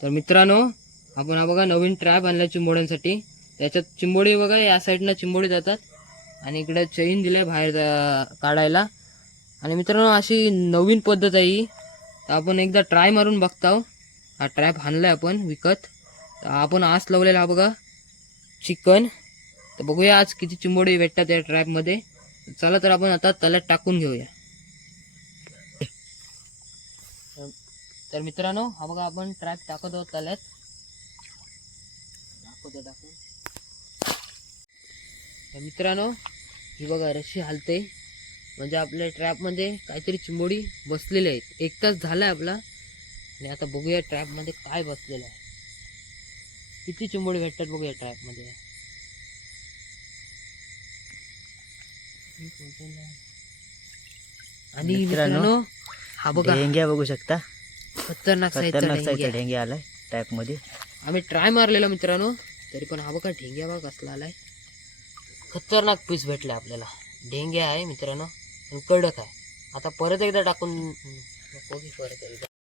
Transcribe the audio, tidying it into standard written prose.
तर मित्रांनो, आपण हा बघा नवीन ट्रॅप आणला चिंबोड्यांसाठी. त्याच्यात चिंबोडी बघा या साईडनं चिंबोडी जातात आणि इकडे चैन दिलाय बाहेर काढायला. आणि मित्रांनो अशी नवीन पद्धत आहे ही, तर आपण एकदा ट्राय मारून बघताव. हा ट्रॅप आणलाय आपण विकत. तर आपण आस लावलेला हा बघा चिकन. तर बघूया आज किती चिंबोडी भेटतात या ट्रॅपमध्ये. चला तर आपण आता तल्यात टाकून घेऊया. तर मित्रांनो, हा बघा आपण ट्रॅप टाकत आहोत तल्यात. टाकून तर मित्रांनो, ही बघा रशी हालते, म्हणजे आपल्या ट्रॅपमध्ये काहीतरी चिंबोडी बसलेले आहेत. 1 तास झालाय आपला आणि आता बघूया ट्रॅपमध्ये काय बसलेलं आहे. किती चिंबोडी भेटतात बघूया ट्रॅपमध्ये. आणि मित्रांनो हा बघा ढेंग्या बघू शकता. खतरनाक साईजचा साईजचा ढेंग्या आलाय टॅप मध्ये. आम्ही ट्राय मारलेला मित्रांनो, तरी पण हा बघा ढेंग्या बघा कसला आलाय. खतरनाक पीस भेटला आपल्याला. ढेंग्या आहे मित्रांनो आणि कडक आहे. आता परत एकदा टाकून परत एकदा